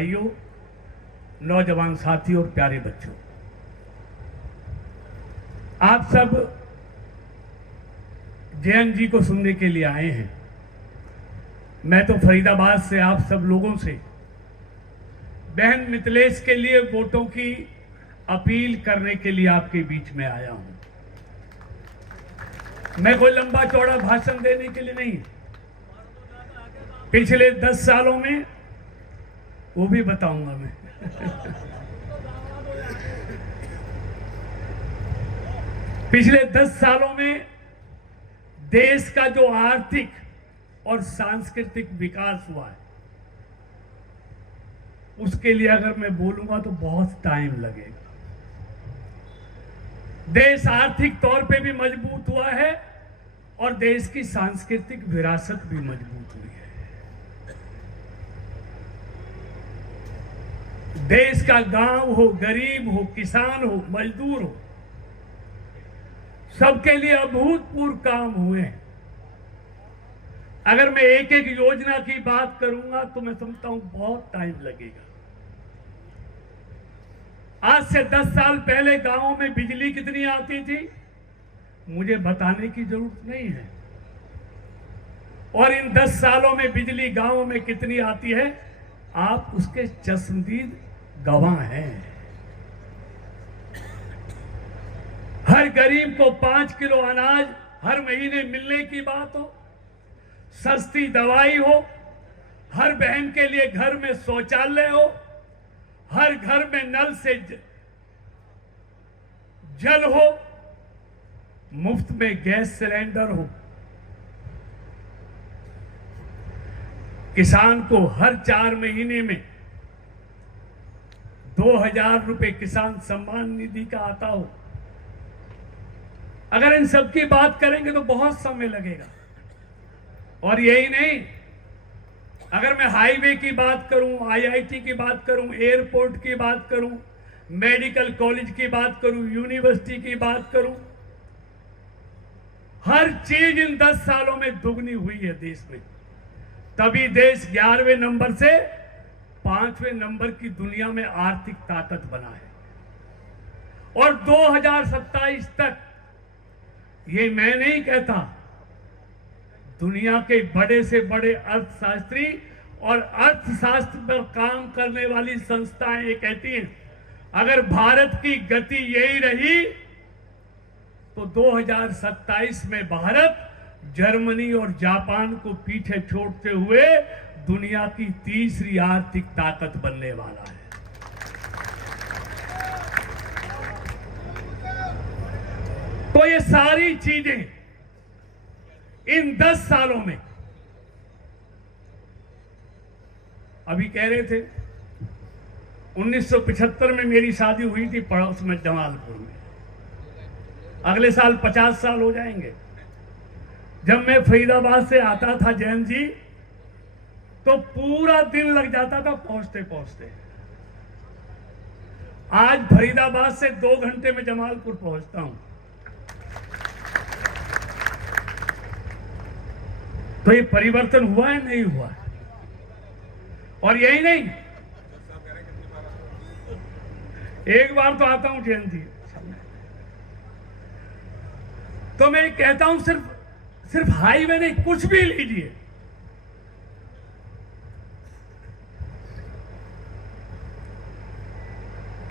भाइयों, नौजवान साथी और प्यारे बच्चों, आप सब जयंत जी को सुनने के लिए आए हैं। मैं तो फरीदाबाद से आप सब लोगों से बहन मिथिलेश के लिए वोटों की अपील करने के लिए आपके बीच में आया हूं। मैं कोई लंबा चौड़ा भाषण देने के लिए नहीं, पिछले 10 सालों में वो भी बताऊंगा मैं। पिछले 10 सालों में देश का जो आर्थिक और सांस्कृतिक विकास हुआ है, उसके लिए अगर मैं बोलूंगा तो बहुत टाइम लगेगा। देश आर्थिक तौर पे भी मजबूत हुआ है और देश की सांस्कृतिक विरासत भी मजबूत हुई है। देश का गांव हो, गरीब हो, किसान हो, मजदूर हो, सबके लिए अभूतपूर्व काम हुए हैं। अगर मैं एक एक योजना की बात करूंगा तो मैं समझता हूं बहुत टाइम लगेगा। आज से 10 साल पहले गांवों में बिजली कितनी आती थी, मुझे बताने की जरूरत नहीं है। और इन 10 सालों में बिजली गांवों में कितनी आती है, आप उसके चश्मदीद गवाह हैं। हर गरीब को 5 किलो अनाज हर महीने मिलने की बात हो, सस्ती दवाई हो, हर बहन के लिए घर में शौचालय हो, हर घर में नल से जल हो, मुफ्त में गैस सिलेंडर हो, किसान को हर 4 महीने में 2000 रुपए किसान सम्मान निधि का आता हो। अगर इन सब की बात करेंगे तो बहुत समय लगेगा। और यही नहीं, अगर मैं हाईवे की बात करूं, आईआईटी की बात करूं, एयरपोर्ट की बात करूं, मेडिकल कॉलेज की बात करूं, यूनिवर्सिटी की बात करूं, हर चीज इन 10 सालों में दुगनी हुई है देश में। तभी देश 11वें नंबर से 5वें नंबर की दुनिया में आर्थिक ताकत बना है। और 2027 तक, ये मैं नहीं कहता, दुनिया के बड़े से बड़े अर्थशास्त्री और अर्थशास्त्र पर काम करने वाली संस्थाएं ये कहती हैं, अगर भारत की गति यही रही तो 2027 में भारत जर्मनी और जापान को पीछे छोड़ते हुए दुनिया की तीसरी आर्थिक ताकत बनने वाला है। तो ये सारी चीजें इन 10 सालों में, अभी कह रहे थे 1975 में मेरी शादी हुई थी पड़ोस में जमालपुर में, अगले साल 50 साल हो जाएंगे। जब मैं फरीदाबाद से आता था जैन जी, तो पूरा दिन लग जाता था पहुंचते पहुंचते। आज फरीदाबाद से 2 घंटे में जमालपुर पहुंचता हूं। तो ये परिवर्तन हुआ है, नहीं हुआ है? और यही नहीं, एक बार तो आता हूं जयंत जी, तो मैं कहता हूं सिर्फ हाईवे नहीं, कुछ भी लीजिए,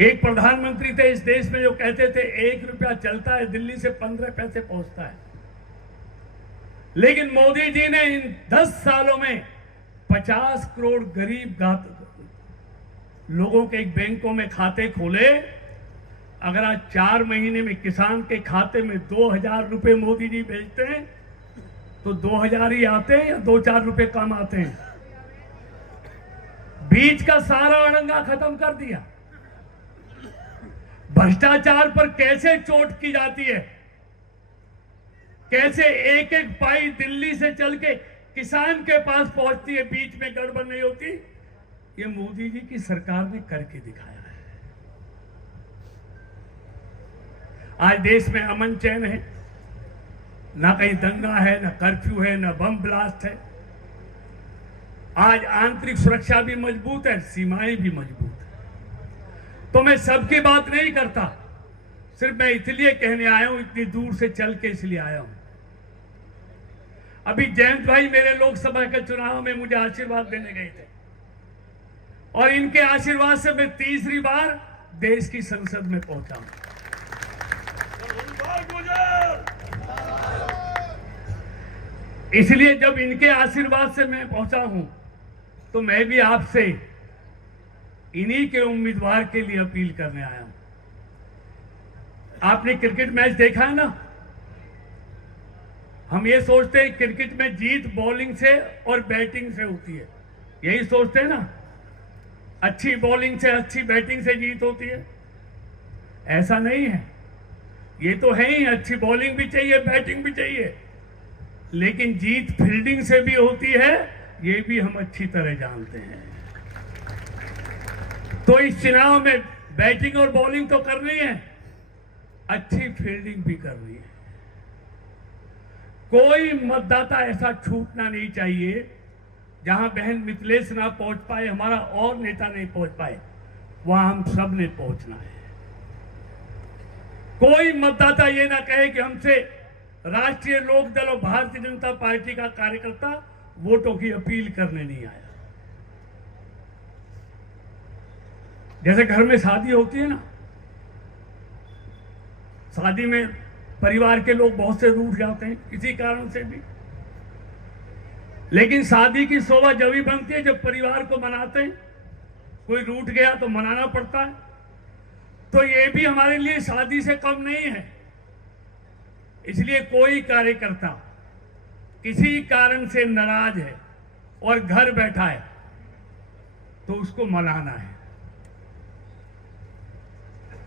एक प्रधानमंत्री थे इस देश में जो कहते थे 1 रुपया चलता है दिल्ली से 15 पैसे पहुंचता है। लेकिन मोदी जी ने इन 10 सालों में 50 करोड़ गरीब लोगों के एक बैंकों में खाते खोले। अगर आज 4 महीने में किसान के खाते में 2000 रुपए मोदी जी भेजते हैं तो 2000 ही आते हैं या 2-4 रुपए कम आते हैं? बीच का सारा अड़ंगा खत्म कर दिया। भ्रष्टाचार पर कैसे चोट की जाती है, कैसे एक एक पाई दिल्ली से चल के किसान के पास पहुंचती है, बीच में गड़बड़ नहीं होती, ये मोदी जी की सरकार ने करके दिखाया है। आज देश में अमन चैन है, ना कहीं दंगा है, ना कर्फ्यू है, ना बम ब्लास्ट है। आज आंतरिक सुरक्षा भी मजबूत है, सीमाएं भी मजबूत है। तो मैं सबकी बात नहीं करता, सिर्फ मैं इसलिए कहने आया हूं, इतनी दूर से चल के इसलिए आया हूं। अभी जयंत भाई मेरे लोकसभा के चुनाव में मुझे आशीर्वाद देने गए थे और इनके आशीर्वाद से मैं तीसरी बार देश की संसद में पहुंचा हूं। इसलिए जब इनके आशीर्वाद से मैं पहुंचा हूं तो मैं भी आपसे इन्हीं के उम्मीदवार के लिए अपील करने आया हूं। आपने क्रिकेट मैच देखा है ना? हम ये सोचते हैं क्रिकेट में जीत बॉलिंग से और बैटिंग से होती है, यही सोचते हैं ना? अच्छी बॉलिंग से, अच्छी बैटिंग से जीत होती है। ऐसा नहीं है, ये तो है ही, अच्छी बॉलिंग भी चाहिए, बैटिंग भी चाहिए, लेकिन जीत फील्डिंग से भी होती है, ये भी हम अच्छी तरह जानते हैं। तो इस चुनाव में बैटिंग और बॉलिंग तो करनी है, अच्छी फील्डिंग भी करनी है। कोई मतदाता ऐसा छूटना नहीं चाहिए जहां बहन मिथिलेश ना पहुंच पाए, हमारा और नेता नहीं पहुंच पाए, वहां हम सब ने पहुंचना है। कोई मतदाता ये ना कहे कि हमसे राष्ट्रीय लोक दल और भारतीय जनता पार्टी का कार्यकर्ता वोटों की अपील करने नहीं आया। जैसे घर में शादी होती है ना, शादी में परिवार के लोग बहुत से रूठ जाते हैं किसी कारण से भी, लेकिन शादी की शोभा जब ही बनती है जब परिवार को मनाते हैं। कोई रूठ गया तो मनाना पड़ता है, तो ये भी हमारे लिए शादी से कम नहीं है। इसलिए कोई कार्यकर्ता किसी कारण से नाराज है और घर बैठा है तो उसको मनाना है,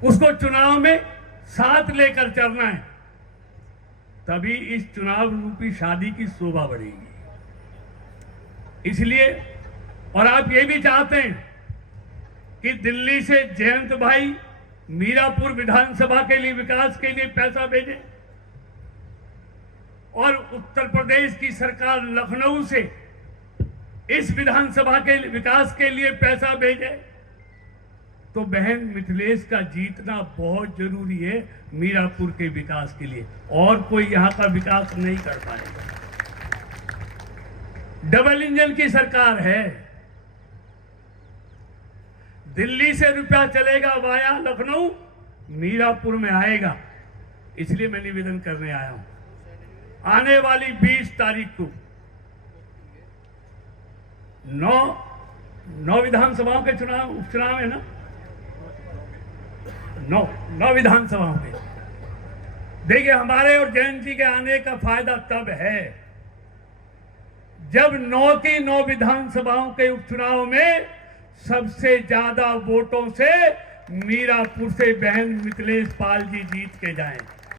उसको चुनाव में साथ लेकर चलना है, तभी इस चुनाव रूपी शादी की शोभा बढ़ेगी। इसलिए, और आप ये भी चाहते हैं कि दिल्ली से जयंत भाई मीरापुर विधानसभा के लिए, विकास के लिए पैसा भेजे और उत्तर प्रदेश की सरकार लखनऊ से इस विधानसभा के विकास के लिए पैसा भेजे, तो बहन मिथिलेश का जीतना बहुत जरूरी है मीरापुर के विकास के लिए, और कोई यहां का विकास नहीं कर पाएगा। डबल इंजन की सरकार है, दिल्ली से रुपया चलेगा वाया लखनऊ, मीरापुर में आएगा। इसलिए मैं निवेदन करने आया हूं, आने वाली 20 तारीख को 9 विधानसभाओं के चुनाव, उपचुनाव है ना, 9 विधानसभाओं के। देखिए, हमारे और जयंत जी के आने का फायदा तब है जब 9 की 9 विधानसभाओं के उपचुनाव में सबसे ज्यादा वोटों से मीरापुर से बहन मिथिलेश पाल जी जीत के जाएं।